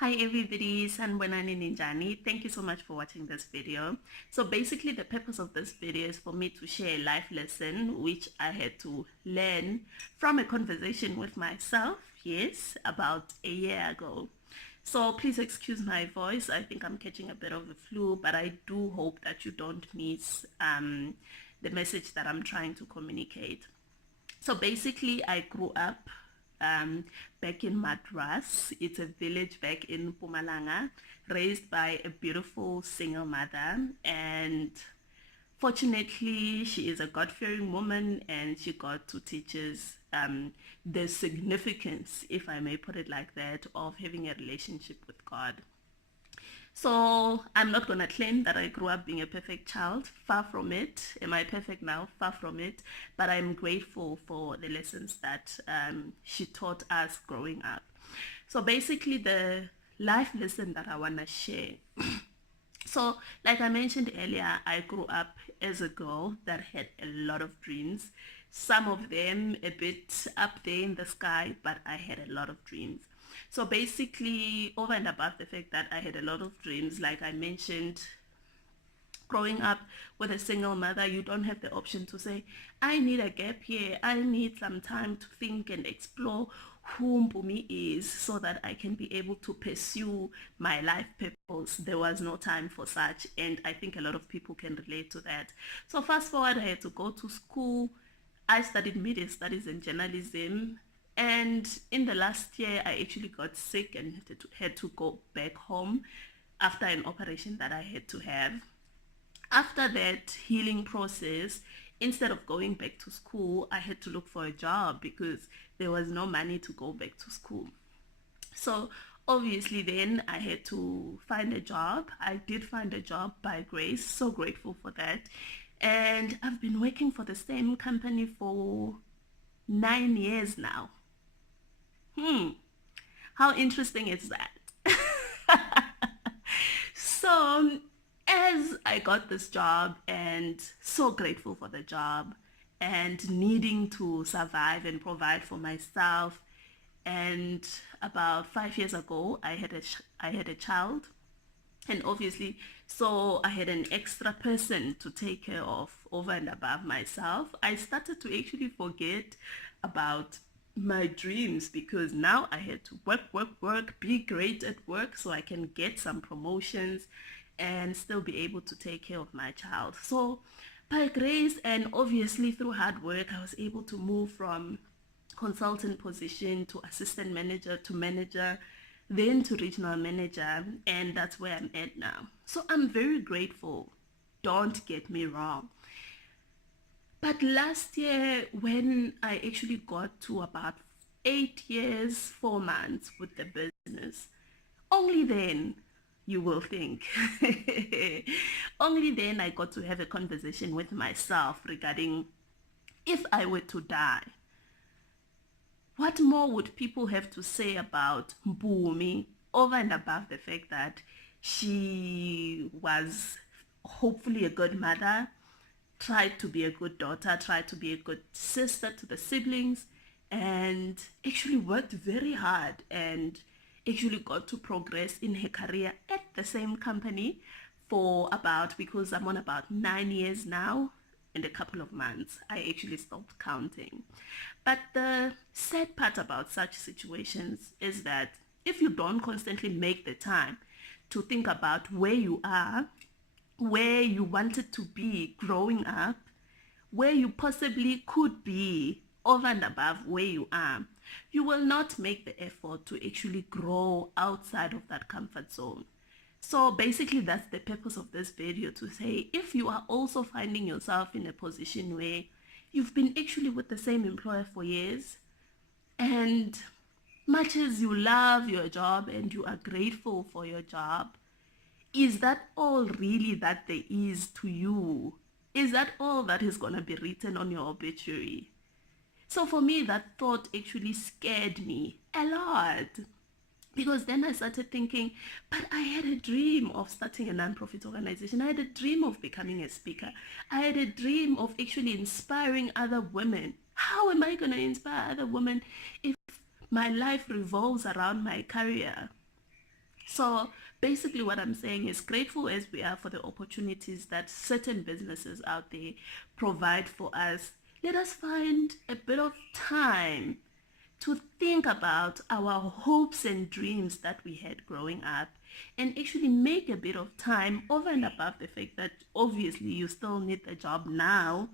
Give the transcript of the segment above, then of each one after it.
Hi everybody, Sanbonani Ninjani. Thank you so much for watching this video. So basically the purpose of this video is for me to share a life lesson which I had to learn from a conversation with myself, yes, about a year ago. So please excuse my voice. I think I'm catching a bit of the flu, but I do hope that you don't miss the message that I'm trying to communicate. So basically, I grew up back in Madras. It's a village back in Pumalanga, raised by a beautiful single mother. And fortunately, she is a God-fearing woman and she got to teach us the significance, if I may put it like that, of having a relationship with God. So I'm not going to claim that I grew up being a perfect child. Far from it. Am I perfect now? Far from it. But I'm grateful for the lessons that she taught us growing up. So basically the life lesson that I want to share. So like I mentioned earlier, I grew up as a girl that had a lot of dreams. Some of them a bit up there in the sky, but I had a lot of dreams. So basically, over and above the fact that I had a lot of dreams, like I mentioned, growing up with a single mother, you don't have the option to say, I need a gap here, I need some time to think and explore who Mpumi is so that I can be able to pursue my life purpose. There was no time for such, and I think a lot of people can relate to that. So fast forward, I had to go to school. I studied media studies and journalism, and in the last year I actually got sick and had to go back home after an operation that I had to have. After that healing process, instead of going back to school, I had to look for a job because there was no money to go back to school. So obviously then I had to find a job. I did find a job by grace, so grateful for that. And I've been working for the same company for 9 years now. How interesting is that? So as I got this job and so grateful for the job and needing to survive and provide for myself, and about 5 years ago I had a child, and obviously so I had an extra person to take care of over and above myself. I started to actually forget about my dreams because now I had to work, be great at work so I can get some promotions and still be able to take care of my child. So by grace and obviously through hard work, I was able to move from consultant position to assistant manager to manager, then to regional manager, and that's where I'm at now. So I'm very grateful, don't get me wrong. But last year, when I actually got to about 8 years, 4 months with the business, only then you will think. Only then I got to have a conversation with myself regarding if I were to die, what more would people have to say about Mpumi over and above the fact that she was hopefully a good mother, tried to be a good daughter, tried to be a good sister to the siblings, and actually worked very hard and actually got to progress in her career at the same company for about, because I'm on about 9 years now and a couple of months. I actually stopped counting. But the sad part about such situations is that if you don't constantly make the time to think about where you are, where you wanted to be growing up, where you possibly could be over and above where you are, you will not make the effort to actually grow outside of that comfort zone. So basically that's the purpose of this video, to say if you are also finding yourself in a position where you've been actually with the same employer for years, and much as you love your job and you are grateful for your job, is that all really that there is to you? Is that all that is going to be written on your obituary? So for me, that thought actually scared me a lot, because then I started thinking, but I had a dream of starting a non-profit organization. I had a dream of becoming a speaker. I had a dream of actually inspiring other women. How am I going to inspire other women if my life revolves around my career? So basically what I'm saying is, grateful as we are for the opportunities that certain businesses out there provide for us, let us find a bit of time to think about our hopes and dreams that we had growing up, and actually make a bit of time over and above the fact that obviously you still need a job now,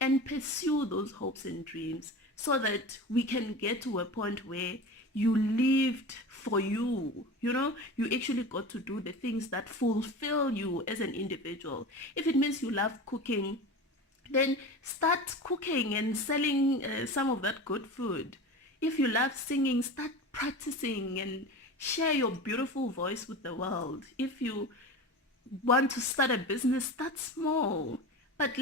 and pursue those hopes and dreams so that we can get to a point where you lived for you, you actually got to do the things that fulfill you as an individual. If it means you love cooking, then start cooking and selling some of that good food. If you love singing, start practicing and share your beautiful voice with the world. If you want to start a business, start small. But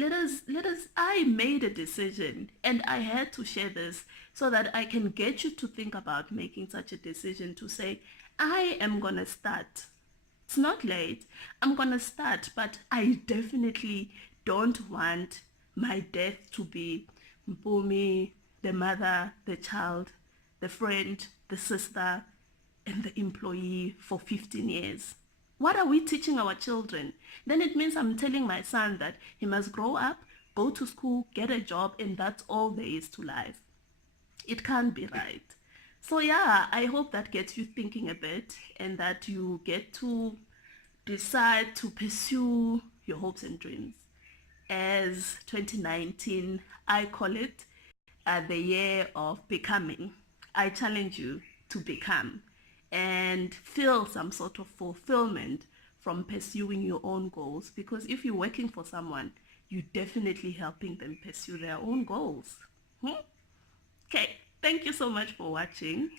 I made a decision and I had to share this so that I can get you to think about making such a decision to say, I am going to start. It's not late. I'm going to start, but I definitely don't want my death to be Mpumi, the mother, the child, the friend, the sister, and the employee for 15 years. What are we teaching our children? Then it means I'm telling my son that he must grow up, go to school, get a job, and that's all there is to life. It can't be right. So yeah, I hope that gets you thinking a bit and that you get to decide to pursue your hopes and dreams. As 2019, I call it the year of becoming. I challenge you to become and feel some sort of fulfillment from pursuing your own goals, because if you're working for someone, you're definitely helping them pursue their own goals. Okay, thank you so much for watching.